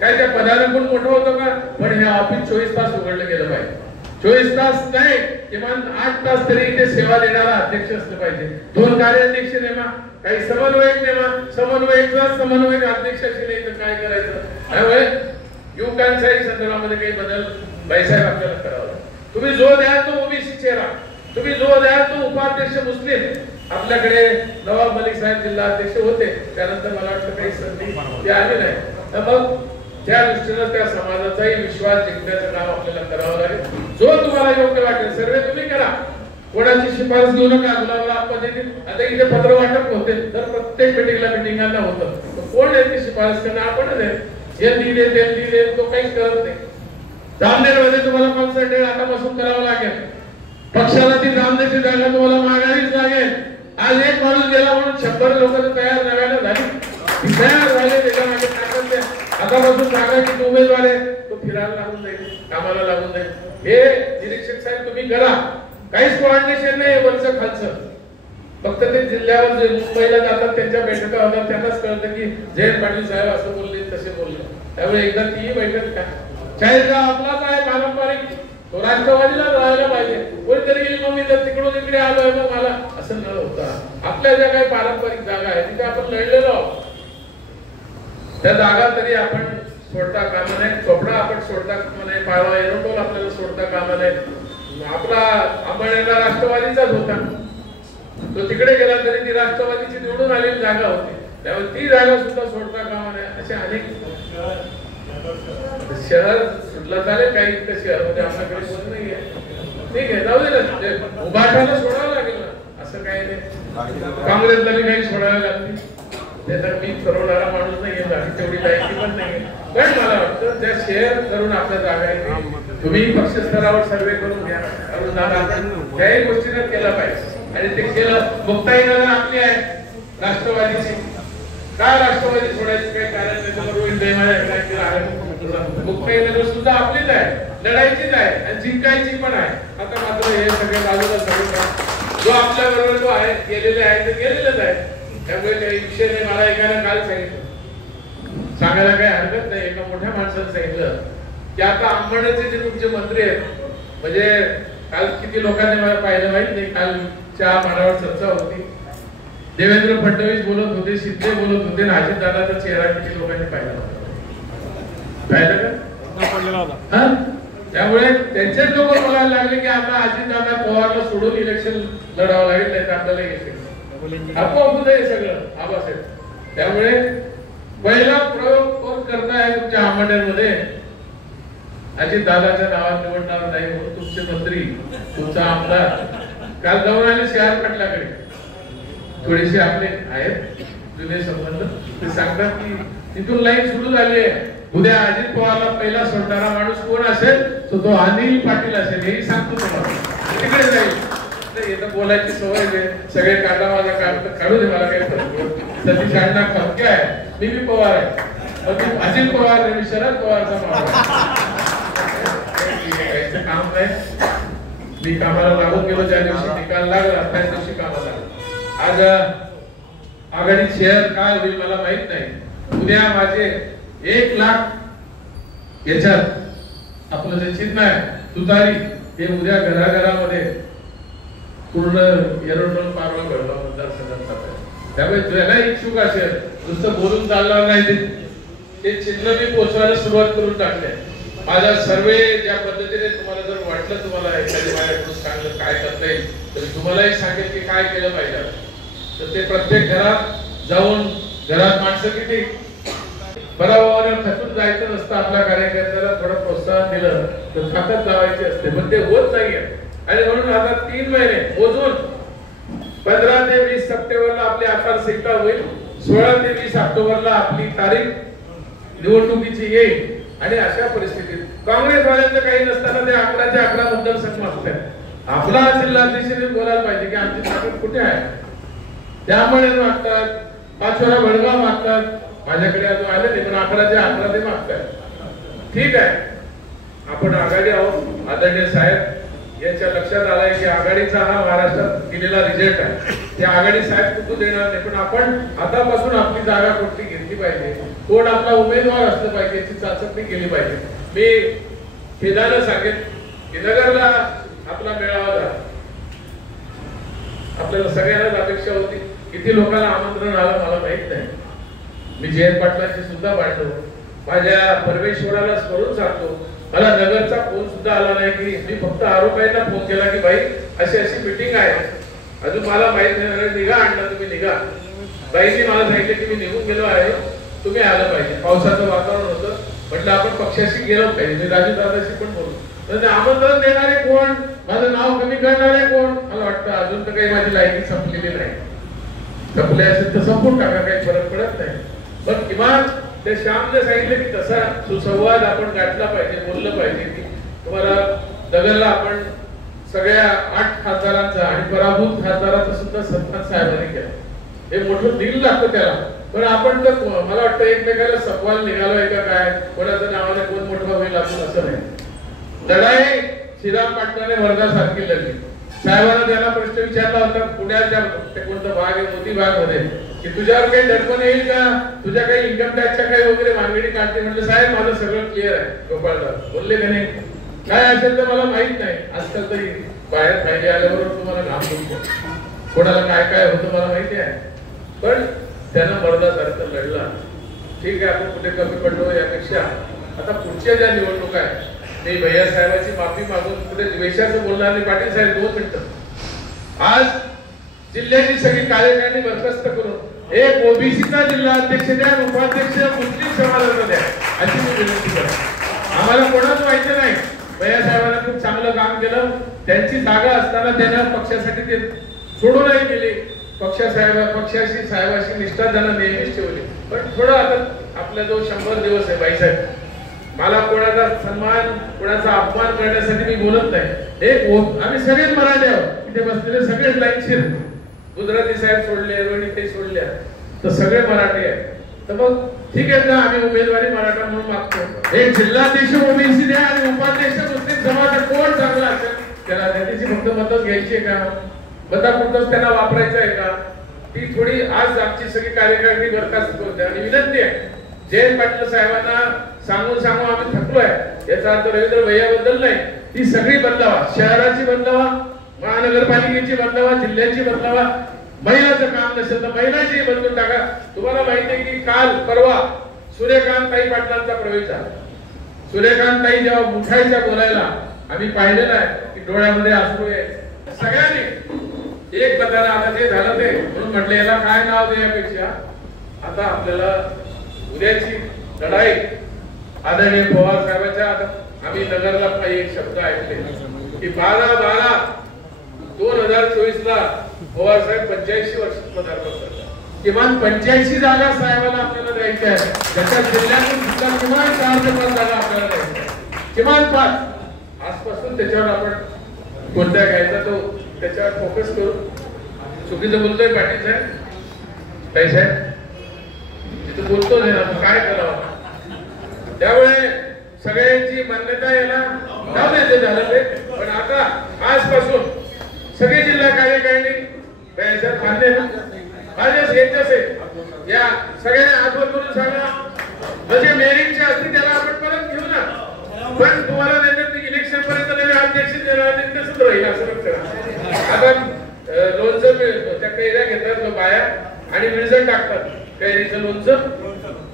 काय त्या पदाला कोण मोठं होतं का? पण हे ऑफिस 24 तास उघडलं गेलं पाहिजे. 24 तास नाही, किमान 8 तास तरी इथे सेवा देणारा अध्यक्ष असलं पाहिजे. 2 कार्याध्यक्ष नेमा, काही समन्वयक नेमा, समन्वयक अध्यक्षाशी नाही तर काय करायचं? त्यामुळे युवकांच्याही संदर्भामध्ये काही बदल बाईसाहेब आपल्याला करावा. तुम्ही जो द्याल तो ओबीसी चेहरा, तुम्ही जो द्याल तो उपाध्यक्ष मुस्लिम. आपल्याकडे नवाब मलिक साहेब जिल्हा अध्यक्ष होते, त्यानंतर मला वाटतं काही संधी ते आली नाही. तर मग त्या दृष्टीनं त्या समाजाचाही विश्वास जिंकण्याचं काम आपल्याला करावं लागेल. जो तुम्हाला योग्य वाटेल सर्वे तुम्ही करा, कोणाची शिफारस घेऊ नका. गुलाबराव पद्धतीने आता इथे पत्र वाटप होते, तर प्रत्येक मिटिंगांना होतं, कोण आहे ती शिफारस करणं? आपणच आहे. हे दिले ते दिले, तो काहीच करत नाही. जामनेर मध्ये तुम्हाला कॉन्सन्ट्रेट आतापासून करावं लागेल. पक्षाला ती जामनेरची जागा तुम्हाला मागावीच लागेल. आज एक माणूस गेला म्हणून 100 लोक तयार नव्यानं झाली, तयार झाले. त्याच्या मागे ताकद द्या. आतापासून सांगा की उमेदवार आहे, तो फिरायला लागून जाईल, कामाला लागून जाईल. हे निरीक्षक साहेब तुम्ही करा. काहीच कोऑर्डिनेशन नाही वरचं खालचं. फक्त ते जिल्ह्यावर जे मुंबईला जातात त्यांच्या बैठका होतात, त्यांनाच कळतं की जयंत पाटील साहेब असं बोलले तसे बोलले. त्यामुळे एकदा ती बैठक का चाळीसगाव आपलाच आहे पारंपरिक, तो राष्ट्रवादीला राहायला पाहिजे. कोणीतरी गेली मग मी जर तिकडून इकडे आलोय मग मला असं न होता. आपल्या ज्या काही पारंपरिक जागा आहे तिथे आपण लढलेलो आहोत, त्या जागा तरी आपण सोडता कामा नये. चोपडा आपण सोडता कामा नये, पाळवा एरोटोल आपल्याला सोडता कामा नये. आपला अंबळनेरला राष्ट्रवादीचाच होता, तो तिकडे गेला तरी ती राष्ट्रवादीची निवडून आलेली जागा होती. त्यामुळे ती जागा सुद्धा सोडता कामा नये. असे अनेक शहर सुटलं चालेल, काही शहरामध्ये आपल्याकडे कोण नाहीये. ठीक आहे, जाऊ दे ना, उभाटाला सोडावं लागेल ना, असं काही नाही. काँग्रेसला बी काही सोडायला लागतील, त्याचा मी ठरवणारा माणूस नाहीये, बाकी तेवढी लायकी पण नाहीये. पण मला वाटतं ज्या शेअर करून आपल्या जागा आहे तुम्ही पक्ष स्तरावर सर्वे करून घ्या, करून त्याही गोष्टीने केलं पाहिजे. आणि ते केलं. मुक्ताईनगर आपली आहे राष्ट्रवादीची, का राष्ट्रवादी सोडायचं काही कारण नाही. रोहित मुक्ताईनगर सुद्धा आपलीच आहे, लढायचीच आहे आणि जिंकायची पण आहे. आता मात्र हे सगळे बाजूला सगळं जो आपल्या बरोबर जो आहे गेलेले आहे ते गेलेलेच आहे. त्यामुळे काही विषय नाही. मला एकाला काल सांगितलं, सांगायला काही हरकत नाही, एका मोठ्या माणसाने सांगितलं की आता अंबरनाथचे जे तुमचे मंत्री आहेत, म्हणजे काल किती लोकांनी मला पाहिलं माहित नाही, काल चहा पानावर चर्चा होती. देवेंद्र फडणवीस बोलत होते, शिंदे बोलत होते, अजितदादाचा चेहरा किती लोकांनी पाहिला होता. त्यामुळे त्यांचेच लोक बोलायला लागले की आता अजितदादा पवारला सोडून इलेक्शन लढावं लागेल, नाही तर आपल्याला येईल. आपोआप हे सगळं आबासाहेब. त्यामुळे पहिला प्रयोग कोण करताय तुमच्या अंबरनेरमध्ये? अजितदादाच्या नावात निवडणार नाही म्हणून तुमचे मंत्री, तुमचा आमदार काल जाऊन आले शहर पाटलाकडे. थोडेसे आपले आहेत जुने संबंध, ते सांगतात की तिथून लाईन सुरू झाली आहे. उद्या अजित पवारला पहिला सोडणारा माणूस कोण असेल तो अनिल पाटील असेल, हेही सांगतो तुम्हाला. तिकडे जाईल बोलायची सवय, सगळे काढा माझा काढू दे, मला काही सतीश अण्णा खमके आहे, मी बी पवार आहे, अजित पवार मी शरद पवारचा काम नाही. मी कामाला लागून गेलो ज्या दिवशी निकाल लागला त्याच दिवशी कामाला लागलो. आज आघाडी शेअर काय होईल मला माहित नाही. उद्या माझे 1 लाख याच्यात आपलं जे चिन्ह आहे तुतारी, ते उद्या घराघरामध्ये पूर्ण एरोड्रोम पारवा घडवा मतदारसंघात. त्यामुळे ज्याला इच्छुक असेल, नुसतं बोलून चालणार नाही, ते चिन्ह मी पोहोचवायला सुरुवात करून टाकले. माझा सर्वे ज्या पद्धतीने तुम्हाला जर वाटलं तुम्हाला एखादी माझ्याकडून चांगलं काय करता येईल तर तुम्हालाही सांगेल की काय केलं पाहिजे. तर ते प्रत्येक घरात जाऊन, घरात माणसं किती बरोबर थकून जायचं नसतं, आपल्या कार्यकर्त्याला थोडं प्रोत्साहन दिलं तर ताकद लावायची असते, पण ते होत नाहीये. आणि म्हणून आता 3 महिने मोजून 15 ते 20 सप्टेंबरला आपली आचारसंहिता होईल. 16 ते 20 ऑक्टोबरला आपली तारीख निवडणुकीची येईल. आणि अशा परिस्थितीत काँग्रेसवाल्यांचं काही नसताना ते 11 मतदारसंघ मागतात. आपला जिल्हाध्यक्षांनी बोलायला पाहिजे की आमची ताकद कुठे आहे. त्यामुळे मागतात, 5 वडगाव मागतात, माझ्याकडे अजून आले नाही पण 11 ते मागतात. ठीक आहे, आपण आघाडी आहोत. आदरणीय साहेब याच्या लक्षात आलंय की आघाडीचा हा महाराष्ट्रात दिलेला रिझल्ट आहे. ते आघाडी साहेब कुठून देणार नाही, पण आपण आतापासून आपली जागा कुठली घेतली पाहिजे, कोण आपला उमेदवार असलं पाहिजे याची चाचपणी केली पाहिजे. मी खेदानं सांगेन की नगरला आपला मेळावा झाला, आपल्याला सगळ्यांनाच अपेक्षा होती. किती लोकांना आमंत्रण आलं मला माहित नाही. मी जयंत पाटलांची सुद्धा पाठवतो, माझ्या परमेश्वराला स्मरून सांगतो. मला नगरचा फोन सुद्धा आला नाही की मी फक्त आरोपांना फोन केला की भाई अशी अशी मीटिंग आहे, अजून मला माहित नाही, निघा आणलं तुम्ही निघा. बाईंनी मला सांगितलं की मी निघून गेलो आहे, तुम्ही आलं पाहिजे. पावसाचं वातावरण होतं, म्हटलं आपण पक्षाशी गेलो पाहिजे. मी राजू दादाशी पण बोलू, आमंत्रण देणारे कोण, माझं नाव कमी करणारे कोण. मला वाटतं अजून तर काही माझी लायकी संपलेली नाही. संपले असेल तर संपून टाका, काही फरक पडत नाही. पण किमान ते श्यामने सांगितलं की तसा सुसंवाद आपण गाठला पाहिजे, बोललं पाहिजे की तुम्हाला नगरला आपण सगळ्या 8 खासदारांचा आणि पराभूत खासदाराचा सुद्धा सन्मान साहेबांनी केला. हे मोठं दिल लागतं त्याला. पण आपण तर मला वाटतं एकमेकाला सवाल निघालोय का काय, कोणाच्या नावाने कोण मोठा होईल आपण असं नाही. लढाई श्रीराम पाटलाने वर्गासारखी लढली. साहेबांना त्याला प्रश्न विचारला होता पुण्याच्या ते कोणता भाग आहे, मोती भाग मध्ये, की तुझ्यावर काही दडपण येईल का, तुझ्या काही इन्कम टॅक्सच्या काही वगैरे मागणी काढते. म्हणजे साहेब माझं सगळं क्लिअर आहे. गोपाळदास बोलले का नाही, काय असेल तर मला माहित नाही. आजकाल तरी बाहेर पाहिजे आल्याबरोबर तुम्हाला घाम होतो, कोणाला काय काय होतं मला माहिती आहे. पण त्यानं मर्दासारखं लढला. ठीक आहे, आपण कुठे कमी पडलो यापेक्षा आता पुढच्या ज्या निवडणुका आहेत मी भैया साहेबांची माफी मागून कुठे द्वेषाचं बोलणार नाही. पाटील साहेब 2 मिनिटं. आज जिल्ह्याची सगळी कार्यकारिणी बरखास्त करून एक ओबीसीचा जिल्हा अध्यक्ष द्या, उपाध्यक्ष मुस्लिम समाजाला द्या अशी मी विनंती करतो. आम्हाला कोणाच व्हायचं नाही. भैया साहेबांना खूप चांगलं काम केलं. त्यांची जागा असताना त्यानं पक्षासाठी ते सोडूनही गेले. पक्षाशी साहेबाशी निष्ठा त्यांना नेहमीच ठेवली. पण थोडं आता आपला जो 100 दिवस आहे बाईसाहेब, मला कोणाचा सन्मान कोणाचा अपमान करण्यासाठी मी बोलत नाही. आम्ही सगळेच मराठी आहोत, इथे बसलेले सगळेच लाईनशीर. गुजराती साहेब सोडले, रोहिणी सोडल्या, तर सगळे मराठी आहे. तर मग ठीक आहे ना, आम्ही उमेदवारी मराठा म्हणून मागतो. एक जिल्हाध्यक्ष ओबीसी द्या आणि उपाध्यक्ष मुस्लिम समाज कोण चांगला असेल त्याला त्याची फक्त मदत घ्यायची आहे का, मतापुरतच त्यांना वापरायचं आहे का, ती थोडी आज आमची सगळी कार्यकारिणी बरखास्त करते. आणि विनंती आहे जयंत पाटील साहेबांना सांगून आम्ही थकलोय. याचा अर्थ रवींद्र भैयाबद्दल नाही, ती सगळी बदलावा. शहराची बदलावा, महानगरपालिकेची बदलावा, जिल्ह्याची बदलावा. महिलाचं काम नसेल तर महिलाची बदलून टाका. तुम्हाला माहिती आहे की काल परवा सूर्यकांत ताई पाटलांचा प्रवेश झाला. सूर्यकांत ताई जेव्हा उठायच्या बोलायला आम्ही पाहिलेलं आहे की डोळ्यामध्ये अश्रू आहे. सगळ्यांनी एक मताने आता जे झालं ते म्हणून म्हटलं याला काय नाव देण्यापेक्षा आता आपल्याला उद्याची लढाई आदरणीय पवार साहेबांच्या. आम्ही नगरला काही एक शब्द ऐकले की 12/12/2024 ला पवार साहेब 85 वर्षात पदार्पण करतात. किमान 85 जागा साहेबांना आपल्याला द्यायच्या आहेत. त्याच्या जिल्ह्यातून सुद्धा किमान 4 ते 5 जागा आपल्याला द्यायच्या, किमान 5. आजपासून त्याच्यावर आपण कोणत्या घ्यायचा तो त्याच्यावर फोकस करू. चुकीचं बोलतोय पाटील साहेब, काय साहेब तिथं बोलतो नाही ना, काय करावं. त्यामुळे सगळ्यांची मान्यता याला जाऊ द्यायचे झालं ते. पण आता आजपासून सगळे जिल्हा कार्यकारिणी मान्य माझ्या घ्यायचं असेल या सगळ्यांना आठवण करून सांगा. म्हणजे मेरिटच्या असतील त्याला आपण परत घेऊ ना, पण तुम्हाला त्याच्यात इलेक्शन पर्यंत नवे अध्यक्ष तसंच राहील असं करा. आता लोणचं त्या कैऱ्या घेतात बाया आणि विळजण टाकतात कैरीचं लोणचं,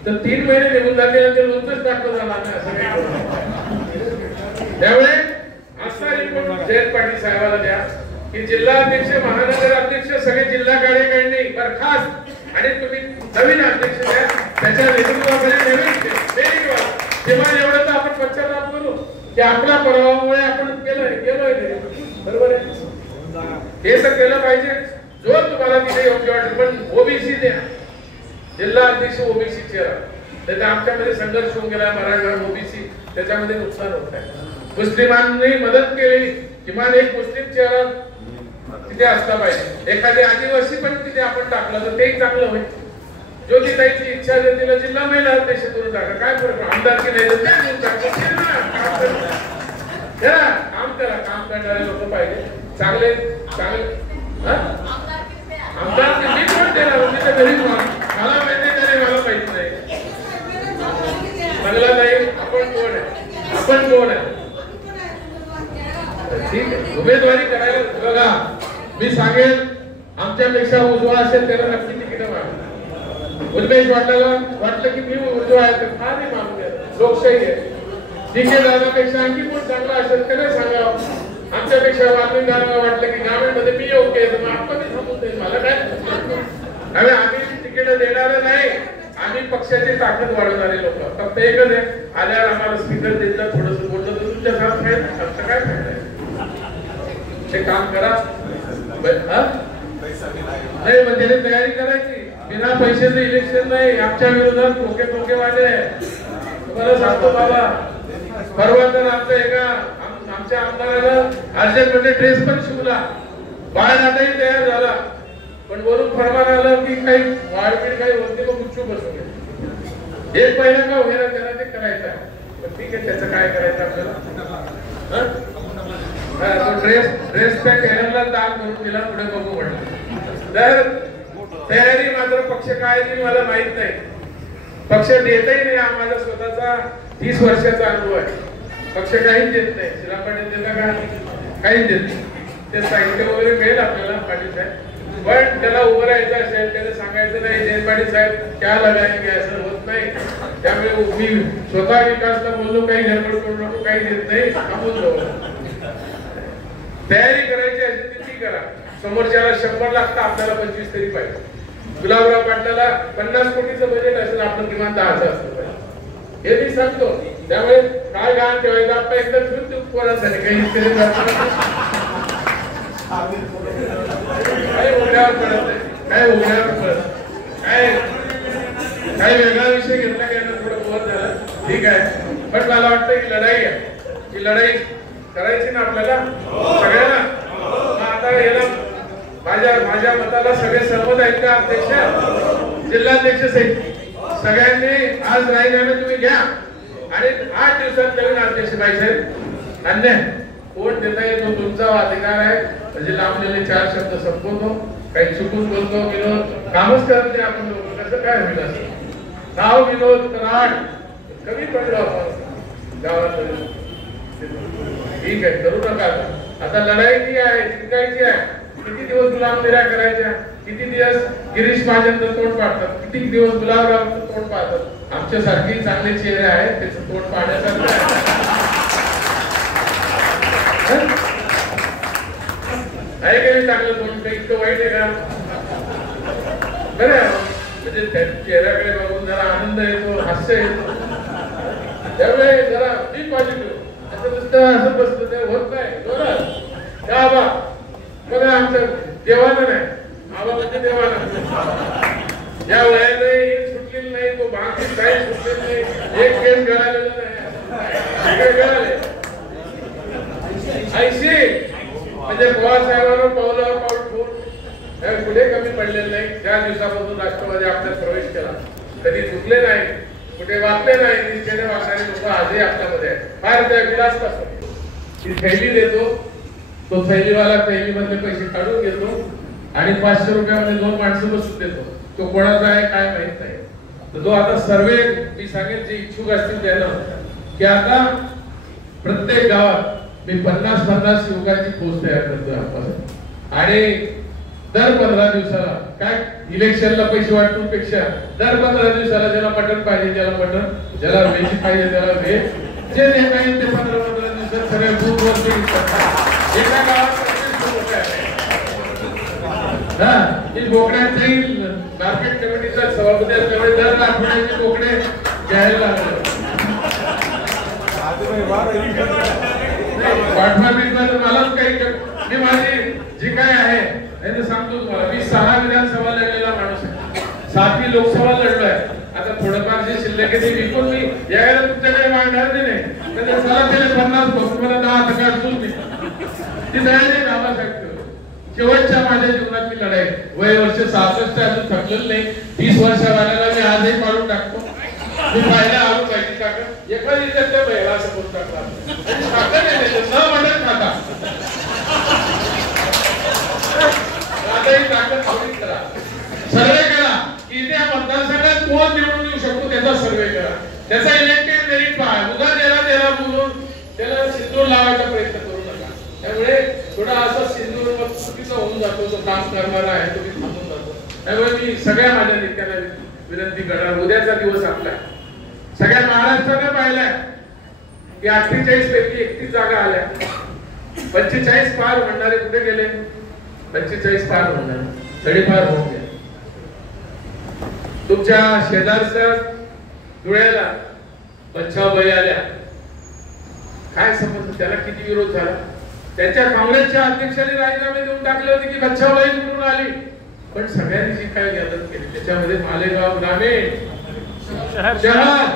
तर 3 महिने निघून जाते ते लोणचंच टाकलं जाणार नाही असं काही. त्यामुळे असा रिपोर्ट जयंत पाटील साहेबांना द्या की जिल्हाध्यक्ष, महानगर अध्यक्ष सगळे जिल्हा कार्यकारिणी बरखास्त आणि तुम्ही नवीन अध्यक्ष द्या. त्याच्या नेतृत्वाखाली नवीन किमान एवढं तर आपण पश्चाताप करू की आपल्या प्रभावामुळे आपण गेलोय बरोबर आहे. हे तर केलं पाहिजे. जो तुम्हाला तिथे योग्य वाटेल, पण ओबीसी द्या. जिल्हा अध्यक्ष ओबीसी चेहरा, तर आमच्यामध्ये संघर्ष होऊन गेला. मराठा ओबीसी त्याच्यामध्ये नुकसान होत आहे. मुस्लिमांनी मदत केली, किमान एक मुस्लिम चेहरा तिथे असला पाहिजे. एखादी आदिवासी पण तिथे आपण टाकलं तर तेही चांगलं होईल. ज्योतिताईची इच्छा जर तिला जिल्हा महिला अध्यक्ष करून टाका, काय फरक. आमदारकी नाही तर काम करा, काम करणारे लोक पाहिजे, चांगले चांगले आमदार मी कोण देणार, मी तर घरी मला माहिती नाही, मला माहित नाही, मला नाही आपण कोण आहे, आपण कोण आहे. ठीक आहे, उमेदवारी करायला बघा, मी सांगेन आमच्यापेक्षा उजवा असेल त्याला नक्की तिकीट मागा. उन्मेष वाटलं की मी उजवा आहे तर फार नाही मागूया, लोकशाही आहे. तिकीट दादापेक्षा आणखी कोण चांगला असेल त्याला सांगावं. आमच्यापेक्षा वाल्मिकांना वाटलं की ग्रामीणमध्ये मी योग्य आहे तर मग आपण थांबून देईल, मला काय. अरे आम्ही तिकीट देणार नाही, आम्ही पक्षाची ताकद वाढवणारे लोक. फक्त एकच आहे, आल्यावर आम्हाला स्पीकर दिलं थोडंसं बोललं तर तुमच्या साथ फायदा, आमचं काय फायदा आहे. ते काम करा नाही, मग त्याने तयारी करायची. बिना पैशाचं इलेक्शन नाही, आमच्या विरोधात टोकेवाले तुम्हाला सांगतो बाबा. परवा तर आमच्या आमदारानं अर्जंटमध्ये ड्रेस पण शिवला, बाळनाटाही तयार झाला, पण वरून फरमान आलं की काही वाढपीड काही होते मग गुच्चू बसवले. एक महिना का होईना त्याला ते करायचं आहे, पण ठीक आहे, त्याचं काय करायचं आपल्याला. ड्रेस त्या टेलरला दान करून दिला, पुढे बघू म्हटलं. तर तयारी मात्र पक्ष काय ती मला माहित नाही, पक्ष देतही नाही. माझा स्वतःचा 30 वर्षाचा अनुभव आहे. पक्ष काहीच देत नाही, श्रीरामपाटील देता का, काहीच देत नाही. ते साहित्य वगैरे मिळेल आपल्याला पाटील साहेब, पण त्याला उभं राहायचं असेल, त्याला सांगायचं नाही जयंत पाटील साहेब क्या लगाएंगे, असं होत नाही. त्यामुळे मी स्वतः विकासला बोललो, काही गडबड करू नको, काही देत नाही, थांबून जाऊ. तयारी करायची असेल ती करा. समोरच्याला 100 लागतं, आपल्याला 25 तरी पाहिजे. गुलाबराव पाटलाला 50 कोटीचं बजेट असेल, आपलं किमान 10चं असलं पाहिजे, हे मी सांगतो. त्यामुळे काय गाण ठेवायचं, आपण एकदा फिरून पोरांसाठी काही काय उघड्यावर पडत नाही, काय उघड्यावर पडत काय वेगळा विषय घेतला की थोडं बोर झालं, ठीक आहे. पण मला वाटतं ही लढाई आहे, ही लढाई करायची ना आपल्याला सगळ्यांना. आता याला माझ्या मताला सगळे सहमत आहेत का, अध्यक्ष जिल्हाध्यक्ष सगळ्यांनी आज राजीनामे तुम्ही घ्या आणि 8 दिवसात नवीन अध्यक्ष पाहिजे. अन्य वोट देता येतो, तुमचा अधिकार आहे. म्हणजे लांबलेले 4 शब्द संपवतो, काही चुकून बोलतो, विनोद कामच करत नाही आपण लोक, कसं काय होईल असं. नाव विनोद कराड कमी पडलो आपण गावात, ठीक आहे, करू नका. आता लढाई जी आहे जिंकायची आहे. किती दिवस गुलामगिऱ्या करायच्या, किती दिवस गिरीश महाजनचं तोंड पाडतात, किती दिवस गुलाबरावचं तोंड पाहतात. आमच्या सारखी चांगले चेहरे आहेत, त्याचं तोंड पाहण्यासारखं आहे का नाही. चांगलं तोंड काही इतकं वाईट आहे का, बरं. म्हणजे चेहऱ्याकडे बघून जरा आनंद येतो, हास्य येतो, त्यामुळे जरा बी पॉझिटिव्ह. असं नुसतं असं बसतं ते होत नाही. बरोबर बघा, आमचं देवानं नाही, आबा म्हणजे देवानं. या वयाने सुटलेली नाही, तो बाकी काही सुटलेली नाही, एक केस गळालेलं नाही. 80 म्हणजे पवार साहेबांवर पाऊल ठेवून कुठे कमी पडलेलं नाही. ज्या दिवसापासून राष्ट्रवादी आपल्यात प्रवेश केला कधी चुकले नाही, कुठे वाचले नाही. निश्चयाने वागणारे लोक आजही आपल्यामध्ये आहेत. फार त्या विलासपासून ती थैली देतो, तो थैलीवाला थैलीमधले पैसे काढून घेतो आणि 500 रुपयामध्ये 2 माणसं बसून देतो. तो कोणाचा आहे काय माहित नाही. तर तो आता सर्वे मी सांगेन जे इच्छुक असतील त्यांना की आता प्रत्येक गावात मी 50-50 युवकांची पोस्ट तयार करतोय आपण. आणि दर 15 दिवसाला काय इलेक्शनला पैसे वाटून पेक्षा दर 15 दिवसाला ज्याला मटन पाहिजे त्याला मटन, ज्याला व्हेज पाहिजे त्याला व्हेज, जे काही ते 15-15 दिवसात सगळे बूथवरती एका गावात बोकड्यांचाही मार्केट कमिटीचा सभापती असल्यामुळे दर आठवड्याचे बोकडे घ्यायला लागले. पाठवा मिळणार मलाच काही मी माझी जी काय आहे हे सांगतो तुम्हाला. मी 6 विधानसभा लढलेला माणूस आहे, 7वी लोकसभा लढलोय. आता थोडंफार जे शिल्लक आहे ते विकून मी यायला तुमच्याकडे मागणार नाही. तर चला त्याला 50 बसून मला 10 टक्का अडचून मी ती दयाने गावासाठी शेवटच्या माझ्या जीवनातली लढाई. वय वर्ष 66 अजून थकलेलं नाही. 30 वर्ष वाल्याला मी आजही काढून टाकतो. मी पाहिला आलो पाहिजे ताकद एखादी त्या बैला असं बोलून टाकला ताकद आहे न म्हणत खाता आता ही ताकद आवडीत करा सर्वे करा की त्या मतदारसंघात कोण निवडून येऊ शकतो त्याचा सर्वे करा त्याचा इलेक्टेड मेरिट पहा उगा त्याला बोलून त्याला सिंदूर लावायचा प्रयत्न करू नका त्यामुळे थोडा असा सिंदूर चुकीचा होऊन जातो जो काम करणारा आहे तो थांबून जातो त्यामुळे मी सगळ्या माझ्या नेत्यांना विनंती करणार उद्याचा दिवस आपला सगळ्या महाराष्ट्राने पाहिलाय की 48 पैकी 31 जागा आल्या 45 पार म्हणणारे कुठे गेले 45 पार म्हणणारे 35 होऊन गेले तुमच्या शेजारच्या धुळ्याला बच्चाबाई आल्या काय समजलं त्याला किती विरोध झाला त्यांच्या काँग्रेसच्या अध्यक्षांनी राजीनामे देऊन टाकले होते की बच्चाबाई निवडून आली पण सगळ्यांनी जी काय मदत केली त्याच्यामध्ये मालेगाव ग्रामीण शहर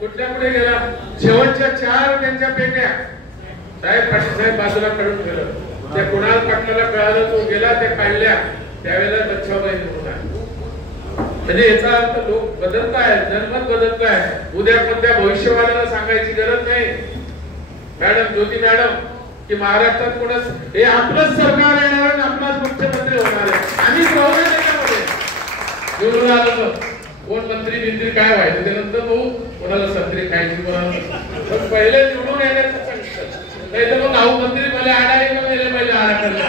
कुठल्या कुठे गेला शेवटच्या 4 त्यांच्या पेट्या साहेब पाटील साहेब बाजूला काढून गेलं त्या कुणाल पाटलाला कळालं तो गेला त्या काढल्या त्यावेळेला बच्चाबाई निवडून आली म्हणजे याचा अर्थ लोक बदलताय जनमत बदलताय उद्या कोणत्या भविष्यवाण्याला सांगायची गरज नाही मॅडम ज्योती मॅडम की महाराष्ट्रात कोणाच हे आपलंच सरकार येणार आणि आपलाच मुख्यमंत्री होणार आहे आम्ही प्रॉब्लेम त्याच्यामध्ये निवडून आलो कोण मंत्री बिंत्री काय व्हायचं त्यानंतर भाऊ कोणाला संत्री खायची पण पहिले निवडून येण्याचं सांगितलं नाही तर मग भाऊ मंत्री मला आडायला गेले पहिले आडाकडे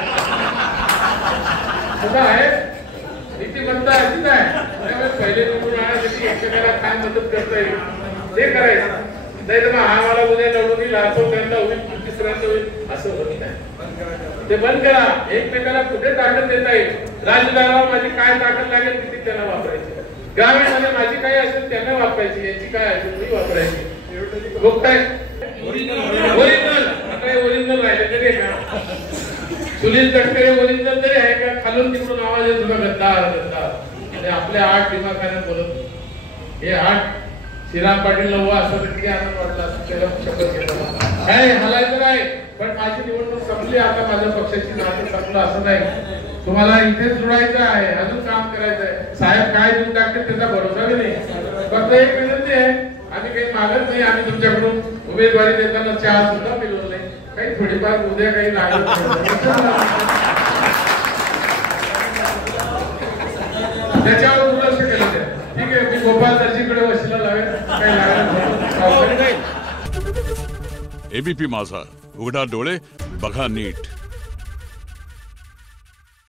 असं आहे नीतिमत्ता अशीच आहे त्यामुळे पहिले निवडून आणण्यासाठी एकमेकाला काय मदत करता येईल ते करायचं नाही तर मग हा मला उद्या निवडून येईल असं त्यांना होईल तिसऱ्यांदा होईल असं होत नाही ते बंद करा एकमेकाला कुठे ताकद देता येईल राजकारणावर माझी काय ताकद लागेल किती त्यांना वापरायची ग्रामीण मध्ये माझी काय असेल त्यांना वापरायची यांची काय असेल ती वापरायची लोक काय ओरिजिनल राहिले तरी का सुनील तटकरे ओरिजिनल तरी आहे का खालून तिकडून आवाज येतो गद्दार गद्दार आपल्या 8 दिमाखाने बोलत हे 8 श्रीराम पाटील नववा असं किती आनंद वाटला त्याला शपथ घेतला काय हलायचं नाही पण माझी निवडणूक संपली आता माझ्या पक्षाची नातं संपलं असं नाही तुम्हाला इथेच जुळायचं आहे अजून काम करायचं आहे साहेब काय देऊन टाकते त्याचा भरोसा बी नाही फक्त एक विनंती आहे आम्ही काही मागत नाही आम्ही तुमच्याकडून उमेदवारी देताना चहा सुद्धा पिलो नाही काही थोडीफार उद्या काही लागत त्याच्यावर दुर्लक्ष केलं ते ठीक आहे मी गोपाल दर्जीकडे वशिला लावेल काही लागत नाही एबीपी माझा उघडा डोळे बघा नीट.